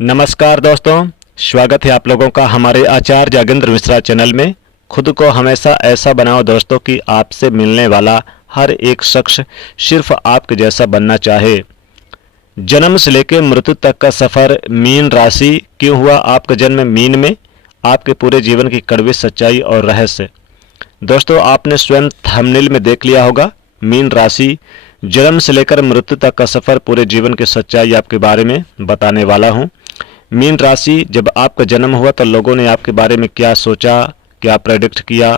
नमस्कार दोस्तों, स्वागत है आप लोगों का हमारे आचार्य जागेंद्र मिश्रा चैनल में। खुद को हमेशा ऐसा बनाओ दोस्तों कि आपसे मिलने वाला हर एक शख्स सिर्फ आपके जैसा बनना चाहे। जन्म से लेकर मृत्यु तक का सफ़र मीन राशि क्यों हुआ आपका जन्म मीन में, आपके पूरे जीवन की कड़वी सच्चाई और रहस्य। दोस्तों, आपने स्वयं थंबनेल में देख लिया होगा, मीन राशि जन्म से लेकर मृत्यु तक का सफ़र, पूरे जीवन की सच्चाई आपके बारे में बताने वाला हूँ। मीन राशि जब आपका जन्म हुआ तो लोगों ने आपके बारे में क्या सोचा, क्या प्रेडिक्ट किया,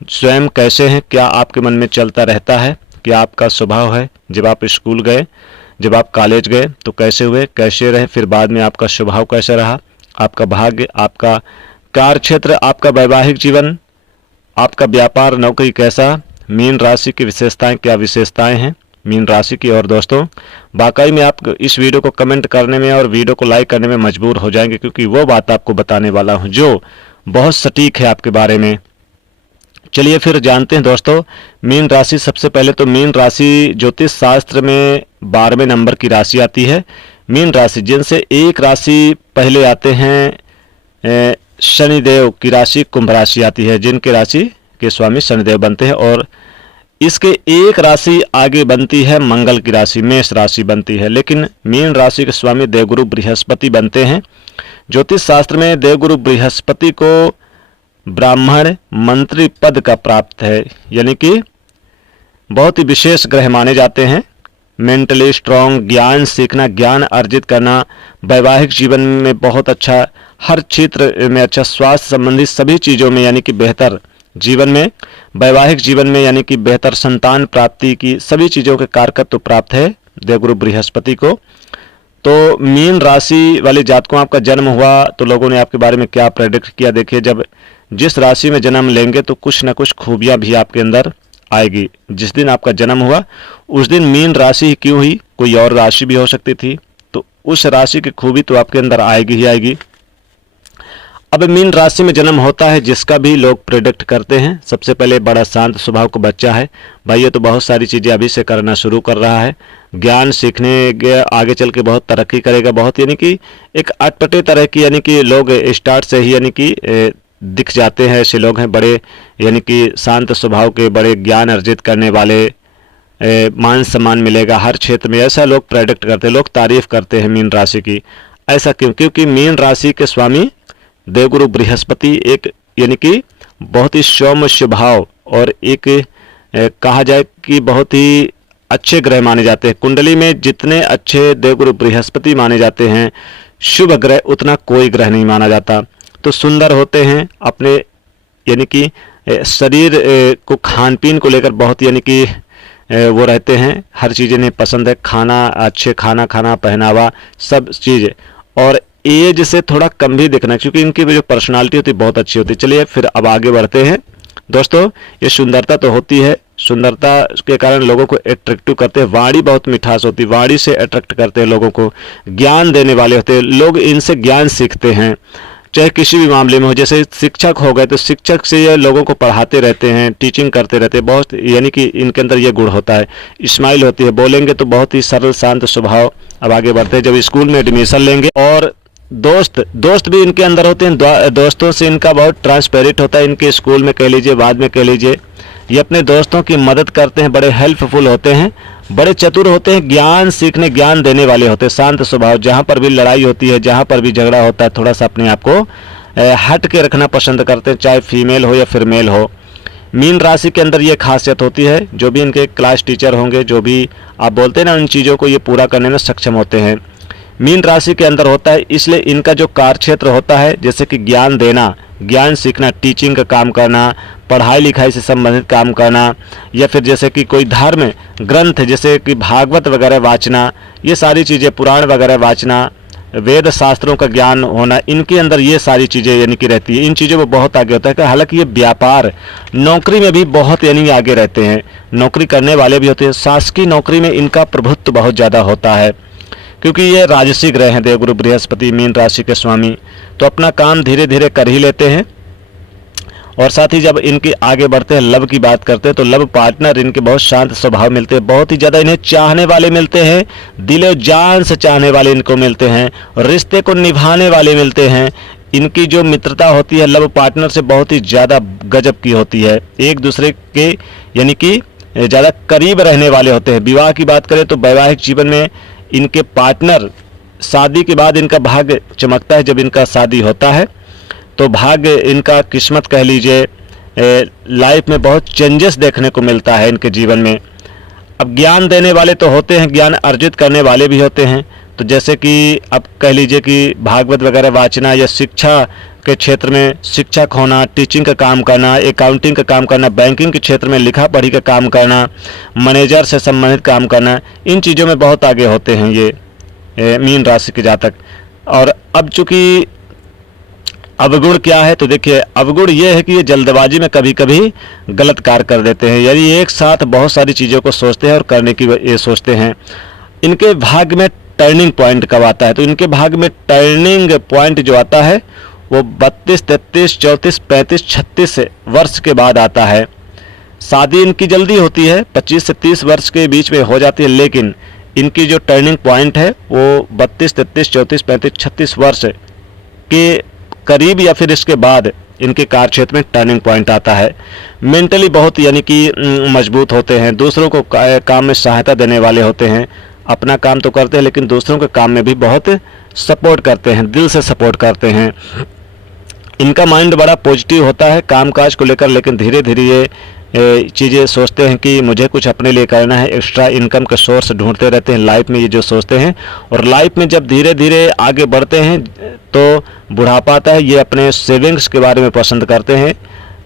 स्वयं कैसे हैं, क्या आपके मन में चलता रहता है, क्या आपका स्वभाव है। जब आप स्कूल गए, जब आप कॉलेज गए तो कैसे हुए, कैसे रहे, फिर बाद में आपका स्वभाव कैसा रहा, आपका भाग्य, आपका कार्य क्षेत्र, आपका वैवाहिक जीवन, आपका व्यापार, नौकरी कैसा। मीन राशि की विशेषताएं, क्या विशेषताएं हैं मीन राशि की। और दोस्तों, वाकई में आप इस वीडियो को कमेंट करने में और वीडियो को लाइक करने में मजबूर हो जाएंगे, क्योंकि वो बात आपको बताने वाला हूं जो बहुत सटीक है आपके बारे में। चलिए फिर जानते हैं दोस्तों, मीन राशि। सबसे पहले तो मीन राशि ज्योतिष शास्त्र में 12वें नंबर की राशि आती है। मीन राशि जिनसे एक राशि पहले आते हैं, शनिदेव की राशि कुंभ राशि आती है, जिनके राशि के स्वामी शनिदेव बनते हैं। और इसके एक राशि आगे बनती है मंगल की राशि, मेष राशि बनती है। लेकिन मीन राशि के स्वामी देवगुरु बृहस्पति बनते हैं। ज्योतिष शास्त्र में देवगुरु बृहस्पति को ब्राह्मण मंत्री पद का प्राप्त है, यानी कि बहुत ही विशेष ग्रह माने जाते हैं। मेंटली स्ट्रांग, ज्ञान सीखना, ज्ञान अर्जित करना, वैवाहिक जीवन में बहुत अच्छा, हर क्षेत्र में अच्छा, स्वास्थ्य संबंधी सभी चीज़ों में यानी कि बेहतर जीवन में, वैवाहिक जीवन में यानी कि बेहतर संतान प्राप्ति की सभी चीज़ों के कारकत्व प्राप्त है देवगुरु बृहस्पति को। तो मीन राशि वाले जातकों, आपका जन्म हुआ तो लोगों ने आपके बारे में क्या प्रेडिक्ट किया। देखिए, जब जिस राशि में जन्म लेंगे तो कुछ ना कुछ खूबियां भी आपके अंदर आएगी। जिस दिन आपका जन्म हुआ उस दिन मीन राशि क्यों हुई, कोई और राशि भी हो सकती थी, तो उस राशि की खूबी तो आपके अंदर आएगी ही आएगी। अब मीन राशि में जन्म होता है जिसका भी लोग प्रेडिक्ट करते हैं, सबसे पहले बड़ा शांत स्वभाव का बच्चा है भाई। ये तो बहुत सारी चीज़ें अभी से करना शुरू कर रहा है, ज्ञान सीखने के आगे चल के बहुत तरक्की करेगा, बहुत यानी कि एक अटपटे तरह की, यानी कि लोग स्टार्ट से ही यानी कि दिख जाते हैं ऐसे लोग हैं, बड़े यानी कि शांत स्वभाव के, बड़े ज्ञान अर्जित करने वाले, मान सम्मान मिलेगा हर क्षेत्र में, ऐसा लोग प्रेडिक्ट करते हैं, लोग तारीफ करते हैं मीन राशि की। ऐसा क्यों? क्योंकि मीन राशि के स्वामी देवगुरु बृहस्पति एक यानी कि बहुत ही सौम्य स्वभाव और एक कहा जाए कि बहुत ही अच्छे ग्रह माने जाते हैं। कुंडली में जितने अच्छे देवगुरु बृहस्पति माने जाते हैं, शुभ ग्रह उतना कोई ग्रह नहीं माना जाता। तो सुंदर होते हैं अपने यानी कि शरीर को, खान पीन को लेकर बहुत यानी कि वो रहते हैं, हर चीज़ इन्हें पसंद है, खाना, अच्छे खाना खाना, पहनावा, सब चीज़। और एज से थोड़ा कम भी दिखना, क्योंकि इनकी जो पर्सनालिटी होती है बहुत अच्छी होती है। चलिए फिर अब आगे बढ़ते हैं दोस्तों। ये सुंदरता तो होती है, सुंदरता के कारण लोगों को अट्रैक्टिव करते हैं, वाणी बहुत मिठास होती है, वाणी से अट्रैक्ट करते हैं लोगों को, ज्ञान देने वाले होते हैं लोग, इनसे ज्ञान सीखते हैं, चाहे किसी भी मामले में हो। जैसे शिक्षक हो गए तो शिक्षक से ये लोगों को पढ़ाते रहते हैं, टीचिंग करते रहते हैं, बहुत यानी कि इनके अंदर ये गुण होता है। स्माइल होती है, बोलेंगे तो बहुत ही सरल शांत स्वभाव। अब आगे बढ़ते हैं, जब स्कूल में एडमिशन लेंगे, और दोस्त भी इनके अंदर होते हैं, दोस्तों से इनका बहुत ट्रांसपेरेंट होता है। इनके स्कूल में कह लीजिए, बाद में कह लीजिए, ये अपने दोस्तों की मदद करते हैं, बड़े हेल्पफुल होते हैं, बड़े चतुर होते हैं, ज्ञान सीखने, ज्ञान देने वाले होते हैं, शांत स्वभाव। जहाँ पर भी लड़ाई होती है, जहाँ पर भी झगड़ा होता है, थोड़ा सा अपने आप को हट के रखना पसंद करते हैं, चाहे फीमेल हो या फिर मेल हो। मीन राशि के अंदर ये खासियत होती है, जो भी इनके क्लास टीचर होंगे, जो भी आप बोलते हैं ना, उन चीज़ों को ये पूरा करने में सक्षम होते हैं। मीन राशि के अंदर होता है, इसलिए इनका जो कार्य क्षेत्र होता है, जैसे कि ज्ञान देना, ज्ञान सीखना, टीचिंग का काम करना, पढ़ाई लिखाई से संबंधित काम करना, या फिर जैसे कि कोई धर्म ग्रंथ जैसे कि भागवत वगैरह वाचना, ये सारी चीज़ें, पुराण वगैरह वाचना, वेद शास्त्रों का ज्ञान होना, इनके अंदर ये सारी चीज़ें यानी कि रहती है। इन चीज़ों में बहुत आगे होता है। हालांकि ये व्यापार, नौकरी में भी बहुत यानी आगे रहते हैं, नौकरी करने वाले भी होते हैं। शासकीय नौकरी में इनका प्रभुत्व बहुत ज़्यादा होता है, क्योंकि ये राजसी ग्रह हैं देवगुरु बृहस्पति मीन राशि के स्वामी, तो अपना काम धीरे धीरे कर ही लेते हैं। और साथ ही जब इनके आगे बढ़ते हैं, लव की बात करते हैं, तो लव पार्टनर इनके बहुत शांत स्वभाव मिलते हैं, बहुत ही ज़्यादा इन्हें चाहने वाले मिलते हैं, दिलो जान से चाहने वाले इनको मिलते हैं, रिश्ते को निभाने वाले मिलते हैं। इनकी जो मित्रता होती है लव पार्टनर से बहुत ही ज़्यादा गजब की होती है, एक दूसरे के यानी कि ज़्यादा करीब रहने वाले होते हैं। विवाह की बात करें तो वैवाहिक जीवन में इनके पार्टनर, शादी के बाद इनका भाग्य चमकता है। जब इनका शादी होता है तो भाग्य, इनका किस्मत कह लीजिए, लाइफ में बहुत चेंजेस देखने को मिलता है इनके जीवन में। अब ज्ञान देने वाले तो होते हैं, ज्ञान अर्जित करने वाले भी होते हैं। तो जैसे कि अब कह लीजिए कि भागवत वगैरह वाचना या शिक्षा के क्षेत्र में शिक्षक होना, टीचिंग का काम करना, अकाउंटिंग का काम करना, बैंकिंग के क्षेत्र में लिखा पढ़ी का काम करना, मैनेजर से संबंधित काम करना, इन चीज़ों में बहुत आगे होते हैं ये मीन राशि के जातक। और अब चूँकि अवगुण क्या है, तो देखिए अवगुण ये है कि ये जल्दबाजी में कभी कभी गलत कार्य कर देते हैं, यानी एक साथ बहुत सारी चीज़ों को सोचते हैं और करने की ये सोचते हैं। इनके भाग्य में टर्निंग पॉइंट कब आता है, तो इनके भाग्य में टर्निंग पॉइंट जो आता है वो 32, 33, 34, 35, 36 वर्ष के बाद आता है। शादी इनकी जल्दी होती है, 25 से 30 वर्ष के बीच में हो जाती है, लेकिन इनकी जो टर्निंग पॉइंट है वो 32, 33, 34, 35, 36 वर्ष के करीब या फिर इसके बाद इनके कार्य क्षेत्र में टर्निंग पॉइंट आता है। मेंटली बहुत यानी कि मजबूत होते हैं, दूसरों को काम में सहायता देने वाले होते हैं। अपना काम तो करते हैं लेकिन दूसरों के काम में भी बहुत सपोर्ट करते हैं, दिल से सपोर्ट करते हैं। इनका माइंड बड़ा पॉजिटिव होता है कामकाज को लेकर, लेकिन धीरे धीरे ये चीज़ें सोचते हैं कि मुझे कुछ अपने लिए करना है, एक्स्ट्रा इनकम का सोर्स ढूंढते रहते हैं लाइफ में, ये जो सोचते हैं। और लाइफ में जब धीरे धीरे आगे बढ़ते हैं तो बुढ़ापा आता है, ये अपने सेविंग्स के बारे में पसंद करते हैं,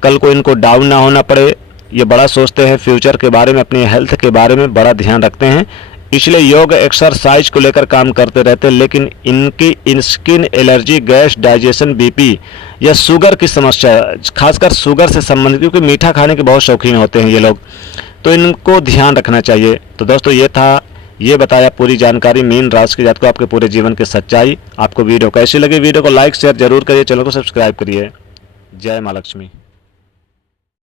कल को इनको डाउन ना होना पड़े, ये बड़ा सोचते हैं, फ्यूचर के बारे में, अपनी हेल्थ के बारे में बड़ा ध्यान रखते हैं। इसलिए योग एक्सरसाइज को लेकर काम करते रहते हैं। लेकिन इनकी skin allergy, gas, digestion, BP या शुगर की समस्या, खासकर शुगर से संबंधित, क्योंकि मीठा खाने के बहुत शौकीन होते हैं ये लोग, तो इनको ध्यान रखना चाहिए। तो दोस्तों ये बताया पूरी जानकारी मीन राशि के जातक को, आपके पूरे जीवन की सच्चाई। आपको वीडियो कैसी लगी, वीडियो को लाइक शेयर जरूर करिए, चैनल को सब्सक्राइब करिए। जय माँ लक्ष्मी।